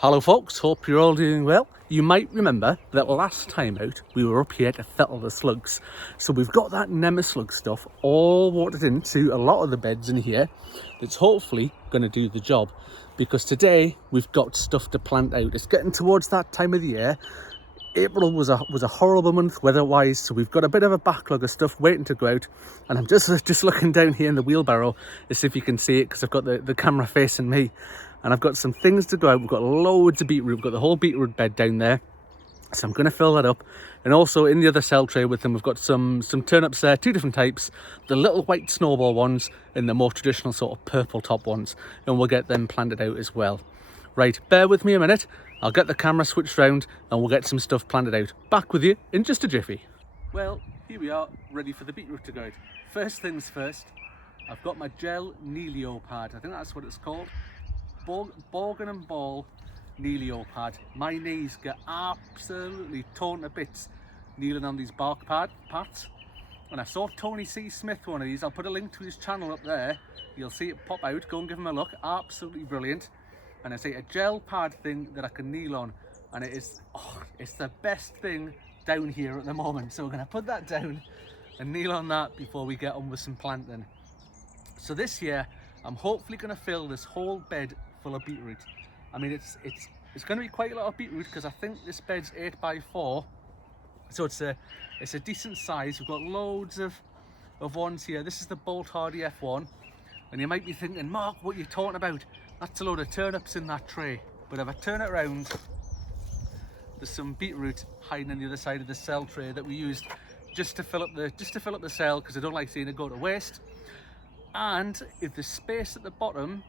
Hello folks, hope you're all doing well. You might remember that last time out we were up here to fettle the slugs. So we've got that slug stuff all watered into a lot of the beds in here that's hopefully going to do the job. Because today we've got stuff to plant out. It's getting towards that time of the year. April was a horrible month weather-wise, so we've got a bit of a backlog of stuff waiting to go out. And I'm just looking down here in the wheelbarrow to see if you can see it, because I've got the camera facing me. And I've got some things to go out. We've got loads of beetroot. We've got the whole beetroot bed down there. So I'm going to fill that up. And also in the other cell tray with them, we've got some turnips there, two different types. The little white snowball ones and the more traditional sort of purple top ones. And we'll get them planted out as well. Right, bear with me a minute. I'll get the camera switched round and we'll get some stuff planted out. Back with you in just a jiffy. Well, here we are, ready for the beetroot to go out. First things first, I've got my gel Neelio pad. I think that's what it's called. Borgin and Ball Neelio pad. My knees get absolutely torn to bits kneeling on these bark pads. And I saw Tony C. Smith one of these. I'll put a link to his channel up there. You'll see it pop out. Go and give him a look. Absolutely brilliant. And I say a gel pad thing that I can kneel on, and it is, it's the best thing down here at the moment. So we're going to put that down and kneel on that before we get on with some planting. So this year I'm hopefully going to fill this whole bed full of beetroot. I mean, it's going to be quite a lot of beetroot because I think this bed's 8x4, so it's a decent size. We've got loads of ones here. This is the Bolt Hardy F1, and you might be thinking, Mark, what are you talking about? That's a load of turnips in that tray. But if I turn it around, there's some beetroot hiding on the other side of the cell tray that we used just to fill up the cell, because I don't like seeing it go to waste. And if there's space at the bottom,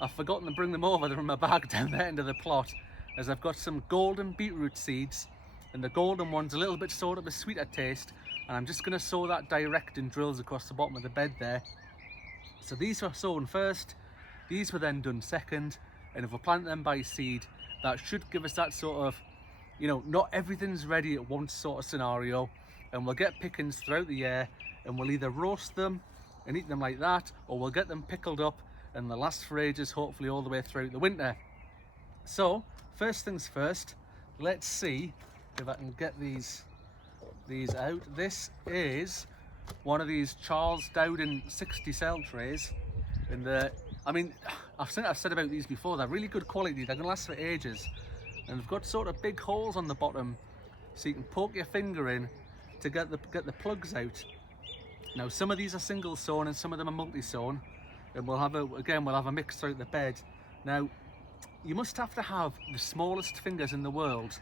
I've forgotten to bring them over. They're in my bag down there into the plot, as I've got some golden beetroot seeds, and the golden one's a little bit sort of a sweeter taste, and I'm just going to sow that direct in drills across the bottom of the bed there. So these were sown first, these were then done second, and if we plant them by seed, that should give us that sort of, you know, not everything's ready at once sort of scenario, and we'll get pickings throughout the year, and we'll either roast them and eat them like that, or we'll get them pickled up and they'll last for ages, hopefully all the way throughout the winter. So first things first, let's see if I can get these out. This is one of these Charles Dowden 60 cell trays, and I mean, I've said about these before, they're really good quality, they're gonna last for ages, and they've got sort of big holes on the bottom so you can poke your finger in to get the plugs out. Now some of these are single sown and some of them are multi sown, and we'll have a mix throughout the bed. Now you must have to have the smallest fingers in the world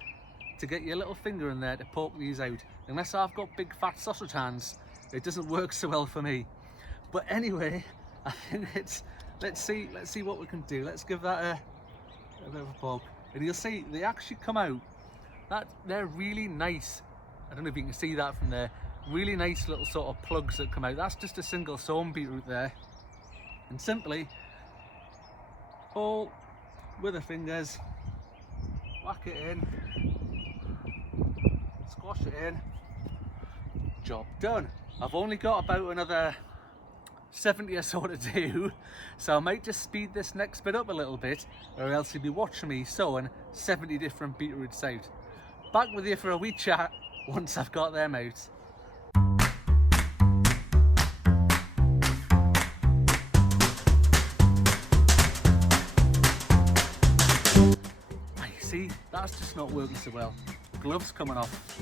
to get your little finger in there to poke these out. Unless I've got big fat sausage hands, it doesn't work so well for me. But anyway, I think let's see what we can do. Let's give that a bit of a poke, and you'll see they actually come out. They're really nice. I don't know if you can see that from there. Really nice little sort of plugs that come out. That's just a single sown beetroot there. And simply, all with the fingers, whack it in, squash it in, job done. I've only got about another 70 or so to do, so I might just speed this next bit up a little bit, or else you'll be watching me sowing 70 different beetroots out. Back with you for a wee chat once I've got them out. See, that's just not working so well. Gloves coming off.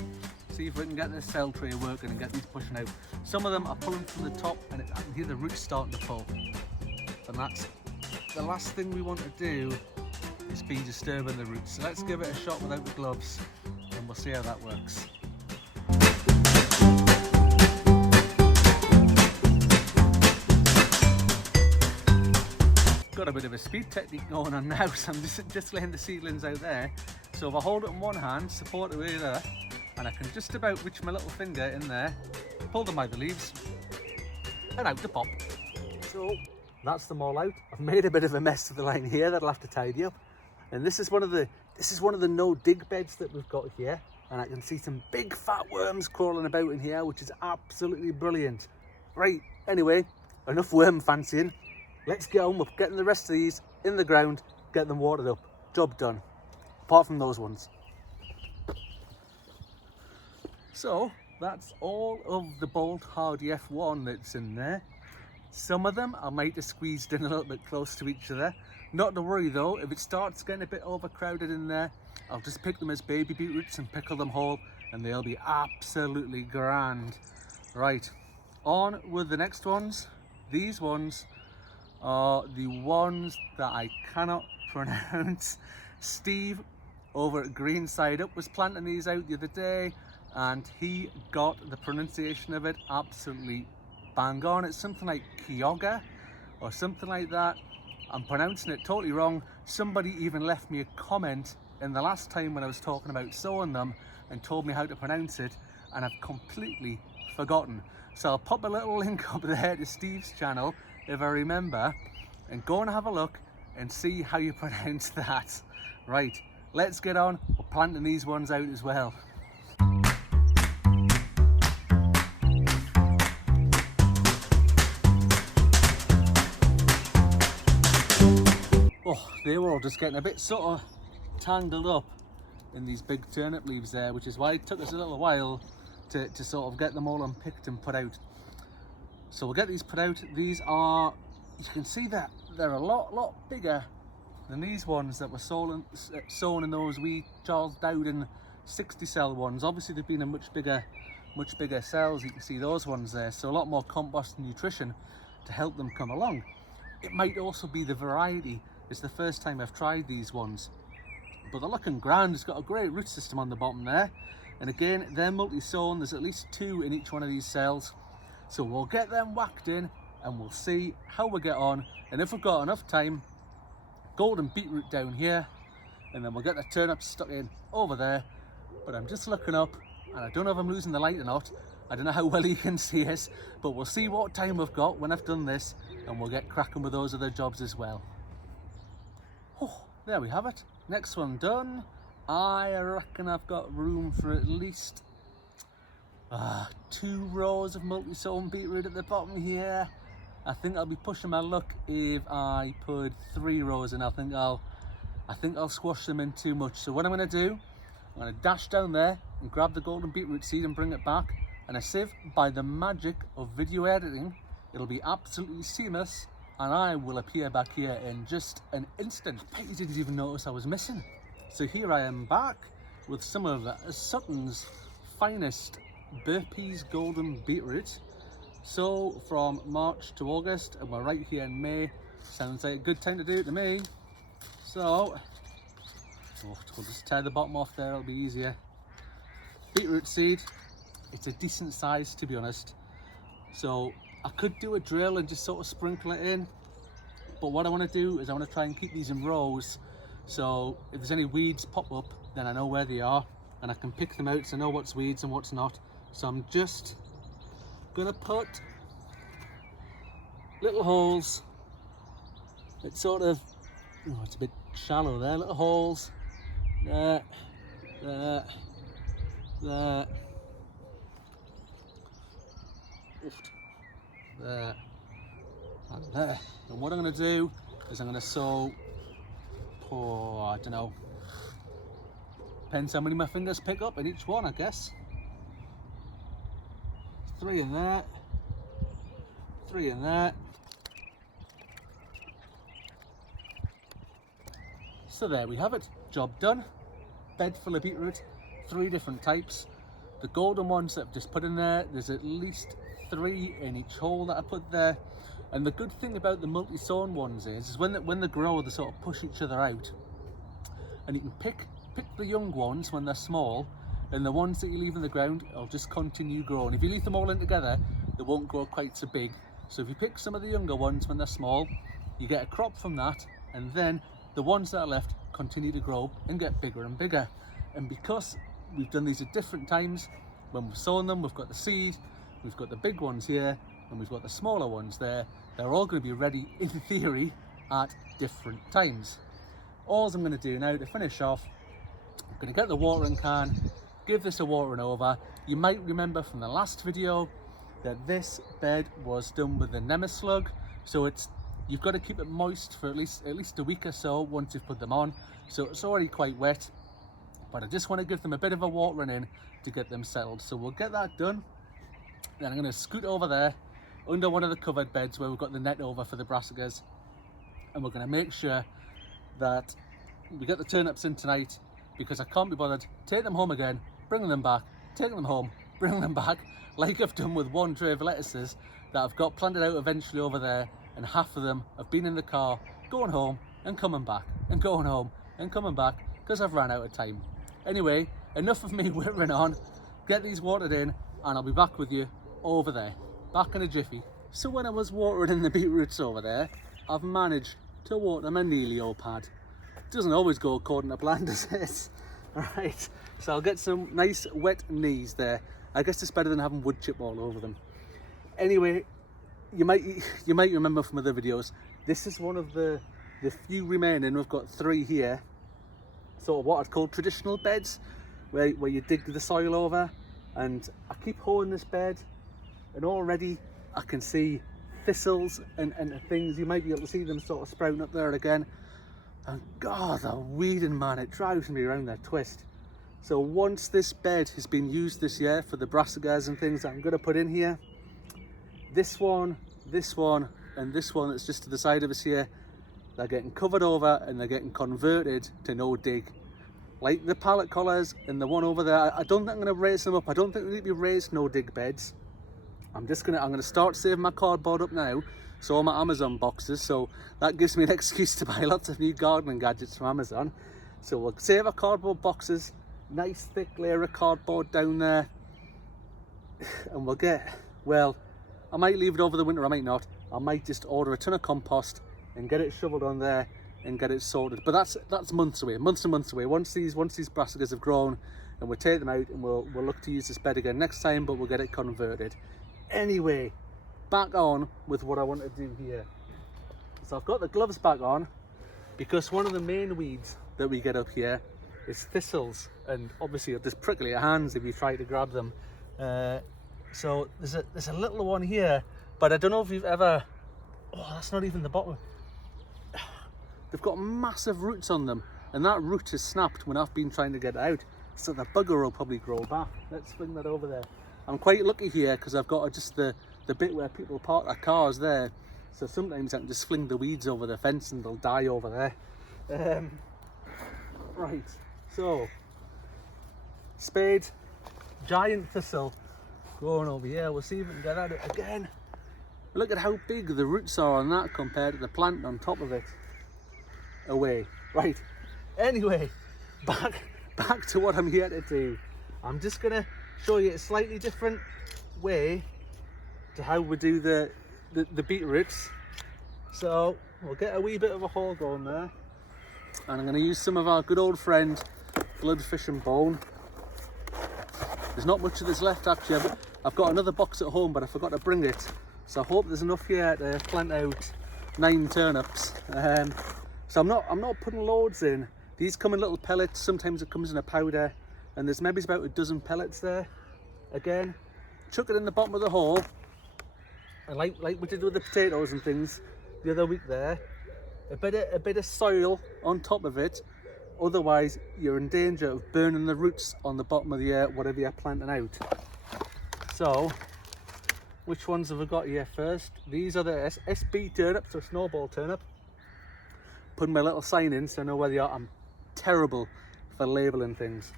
See if we can get this cell tray working and get these pushing out. Some of them are pulling from the top, and I can hear the roots starting to pull. And that's the last thing we want to do, is be disturbing the roots. So let's give it a shot without the gloves, and we'll see how that works. Got a bit of a speed technique going on now, so I'm just laying the seedlings out there. So if I hold it in one hand, support it with the other, and I can just about reach my little finger in there, pull them by the leaves, and out the pop. So that's them all out. I've made a bit of a mess of the line here that I'll have to tidy up. And this is one of the no dig beds that we've got here, and I can see some big fat worms crawling about in here, which is absolutely brilliant. Right, anyway, enough worm fancying. Let's get on with getting the rest of these in the ground, get them watered up. Job done. apart from those ones. So that's all of the Bolt Hardy F1 that's in there. Some of them I might have squeezed in a little bit close to each other. Not to worry though, if it starts getting a bit overcrowded in there, I'll just pick them as baby beetroots and pickle them whole, and they'll be absolutely grand. Right, on with the next ones. These ones are the ones that I cannot pronounce. Steve over at Green Side Up was planting these out the other day, and he got the pronunciation of it absolutely bang on. It's something like Kyoga or something like that. I'm pronouncing it totally wrong. Somebody even left me a comment in the last time when I was talking about sowing them and told me how to pronounce it, and I've completely forgotten. So I'll pop a little link up there to Steve's channel if I remember, and go and have a look and see how you pronounce that. Right, let's get on. We're planting these ones out as well. Oh, they were all just getting a bit sort of tangled up in these big turnip leaves there, which is why it took us a little while to sort of get them all unpicked and put out. So we'll get these put out. These are, you can see that they're a lot bigger than these ones that were sown in those wee Charles Dowden 60 cell ones. Obviously they've been in much bigger cells. You can see those ones there, so a lot more compost and nutrition to help them come along. It might also be the variety. It's the first time I've tried these ones, but they're looking grand. It's got a great root system on the bottom there, and again they're multi-sown. There's at least 2 in each one of these cells, so we'll get them whacked in and we'll see how we get on, and if we've got enough time, golden beetroot down here, and then we'll get the turnips stuck in over there. But I'm just looking up, and I don't know if I'm losing the light or not. I don't know how well you can see us, but we'll see what time we've got when I've done this, and we'll get cracking with those other jobs as well. Oh, there we have it. Next one done. I reckon I've got room for at least 2 rows of multi-sown beetroot at the bottom here. I think I'll be pushing my luck if I put 3 rows in. I think I'll squash them in too much. So what I'm going to do, I'm going to dash down there and grab the golden beetroot seed and bring it back. And as if by the magic of video editing, it'll be absolutely seamless, and I will appear back here in just an instant. I bet you didn't even notice I was missing. So here I am back with some of Sutton's finest Burpees golden beetroot. So from March to August, and we're right here in May. Sounds like a good time to do it to me. So we'll just tear the bottom off there, it'll be easier. Beetroot seed, it's a decent size to be honest. So I could do a drill and just sort of sprinkle it in, but what I want to do is I want to try and keep these in rows, so if there's any weeds pop up, then I know where they are and I can pick them out, so I know what's weeds and what's not. So I'm just gonna put little holes. It's sort of, oh, it's a bit shallow there. Little holes there, there, there, there, and there. And what I'm going to do is I'm going to sow, I don't know, depends how many my fingers pick up in each one, I guess. 3 in there, 3 in there. So there we have it, job done. Bed full of beetroot, 3 different types. The golden ones that I've just put in there, there's at least 3 in each hole that I put there. And the good thing about the multi-sown ones is when they grow, they sort of push each other out. And you can pick the young ones when they're small, and the ones that you leave in the ground will just continue growing. If you leave them all in together, they won't grow quite so big. So if you pick some of the younger ones when they're small, you get a crop from that, and then the ones that are left continue to grow and get bigger and bigger. And because we've done these at different times, when we've sown them, we've got the seed, we've got the big ones here, and we've got the smaller ones there. They're all going to be ready, in theory, at different times. All I'm going to do now to finish off, I'm going to get the watering can, give this a watering over. You might remember from the last video that this bed was done with the Nemesis slug, so you've got to keep it moist for at least a week or so once you've put them on. So it's already quite wet, but I just want to give them a bit of a watering in to get them settled. So we'll get that done. Then I'm going to scoot over there under one of the covered beds where we've got the net over for the brassicas, and we're going to make sure that we get the turnips in tonight, because I can't be bothered taking them home again, bringing them back, taking them home, bringing them back, like I've done with one tray of lettuces that I've got planted out eventually over there, and half of them have been in the car going home and coming back and going home and coming back because I've ran out of time. Anyway, enough of me whittering on. Get these watered in and I'll be back with you over there, back in a jiffy. So when I was watering in the beetroots over there, I've managed to water my Neelio pad. It doesn't always go according to plan, does it? Alright, so I'll get some nice wet knees there. I guess it's better than having wood chip all over them. Anyway, you might remember from other videos, this is one of the few remaining. We've got 3 here, sort of what I'd call traditional beds, where you dig the soil over, and I keep hoeing this bed, and already I can see thistles and things. You might be able to see them sort of sprouting up there again, and God, the weeding, man, it drives me around that twist. So once this bed has been used this year for the brassicas and things that I'm going to put in here, this one, and this one that's just to the side of us here, they're getting covered over and they're getting converted to no dig. Like the pallet collars and the one over there, I don't think I'm going to raise them up. I don't think they need to be raised no dig beds. I'm going to start saving my cardboard up now, so all my Amazon boxes, so that gives me an excuse to buy lots of new gardening gadgets from Amazon. So we'll save our cardboard boxes, nice thick layer of cardboard down there, and we'll get, well, I might leave it over the winter, I might not. I might just order a ton of compost and get it shoveled on there and get it sorted. But that's months away, months and months away. Once these brassicas have grown, and we'll take them out and we'll look to use this bed again next time, but we'll get it converted. Anyway, back on with what I want to do here. So I've got the gloves back on because one of the main weeds that we get up here is thistles, and obviously it'll just prickle your hands if you try to grab them. So there's a little one here, but I don't know if you've ever, oh, that's not even the bottom. They've got massive roots on them, and that root has snapped when I've been trying to get it out, so the bugger will probably grow back. Let's fling that over there. I'm quite lucky here because I've got just the bit where people park their cars there, so sometimes I can just fling the weeds over the fence and they'll die over there. Right, so spade, giant thistle growing over here. We'll see if we can get at it again. Look at how big the roots are on that compared to the plant on top of it. Away. Right, anyway, back to what I'm here to do. I'm just gonna show you a slightly different way to how we do the beetroots. So we'll get a wee bit of a hole going there, and I'm going to use some of our good old friend blood fish and bone. There's not much of this left actually. I've got another box at home, but I forgot to bring it, so I hope there's enough here to plant out 9 turnips. So I'm not putting loads in. These come in little pellets, sometimes it comes in a powder, and there's maybe about a dozen pellets there. Again, chuck it in the bottom of the hole, and like we did with the potatoes and things the other week there, a bit of soil on top of it, otherwise you're in danger of burning the roots on the bottom of the whatever you're planting out. So which ones have I got here first? These are the SB turnips, or snowball turnip. Putting my little sign in so I know where they are. I'm terrible for labelling things.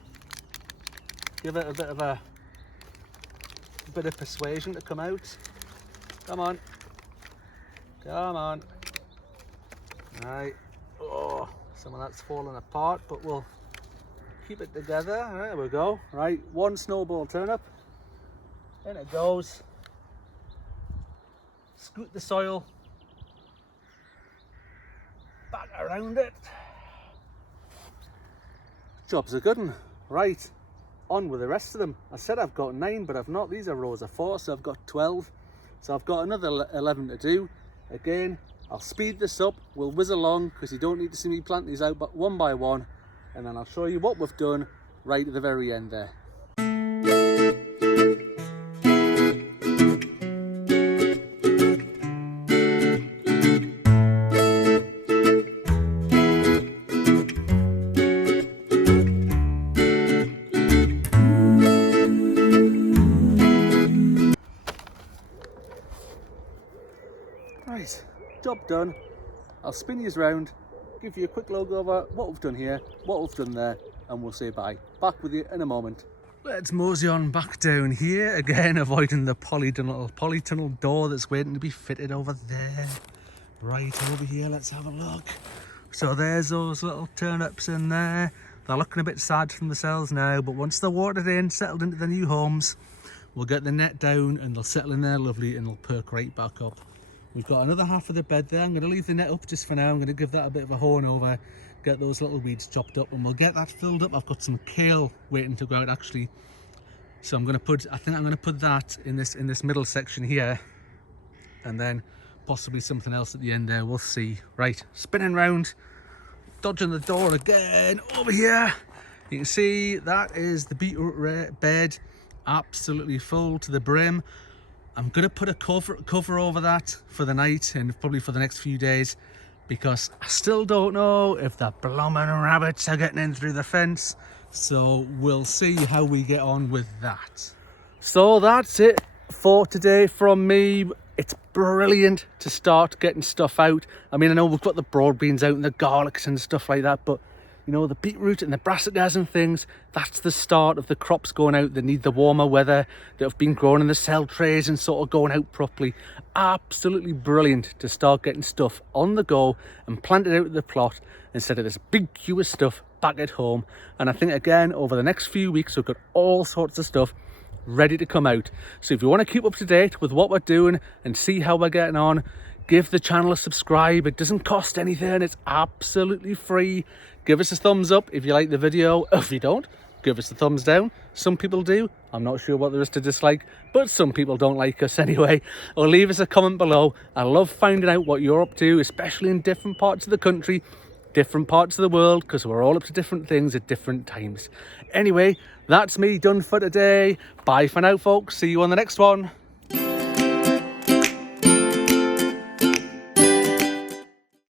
Give it a bit of persuasion to come out. Come on. Come on. Right. Oh, some of that's falling apart, but we'll keep it together. There we go. Right, 1 snowball turnip. In it goes. Scoot the soil back around it. Job's a good one. Right, on with the rest of them. I said I've got 9, but I've not. These are rows of 4, so I've got 12. So I've got another 11 to do. Again, I'll speed this up. We'll whiz along because you don't need to see me plant these out, but one by one, and then I'll show you what we've done right at the very end there. Right, job done. I'll spin you round, give you a quick look over what we've done here, what we've done there, and we'll say bye. Back with you in a moment. Let's mosey on back down here, again avoiding the polytunnel door that's waiting to be fitted over there. Right over here, let's have a look. So there's those little turnips in there. They're looking a bit sad from the cells now, but once they're watered in, settled into the new homes, we'll get the net down and they'll settle in there lovely and they'll perk right back up. We've got another half of the bed there. I'm going to leave the net up just for now. I'm going to give that a bit of a horn over, get those little weeds chopped up, and we'll get that filled up. I've got some kale waiting to go out actually. So I think I'm going to put that in this middle section here, and then possibly something else at the end there. We'll see. Right, spinning round, dodging the door again. Over here, you can see that is the beetroot bed, absolutely full to the brim. I'm going to put a cover over that for the night and probably for the next few days, because I still don't know if the blooming rabbits are getting in through the fence. So we'll see how we get on with that. So that's it for today from me. It's brilliant to start getting stuff out. I mean, I know we've got the broad beans out and the garlics and stuff like that, but you know, the beetroot and the brassicas and things, that's the start of the crops going out that need the warmer weather, that have been grown in the cell trays and sort of going out properly. Absolutely brilliant to start getting stuff on the go and planted out of the plot instead of this big queue of stuff back at home. And I think again, over the next few weeks, we've got all sorts of stuff ready to come out. So if you want to keep up to date with what we're doing and see how we're getting on, give the channel a subscribe. It doesn't cost anything, it's absolutely free. Give us a thumbs up if you like the video. If you don't, give us a thumbs down. Some people do. I'm not sure what there is to dislike, but some people don't like us anyway. Or leave us a comment below. I love finding out what you're up to, especially in different parts of the country, different parts of the world, because we're all up to different things at different times. Anyway, that's me done for today. Bye for now, folks. See you on the next one.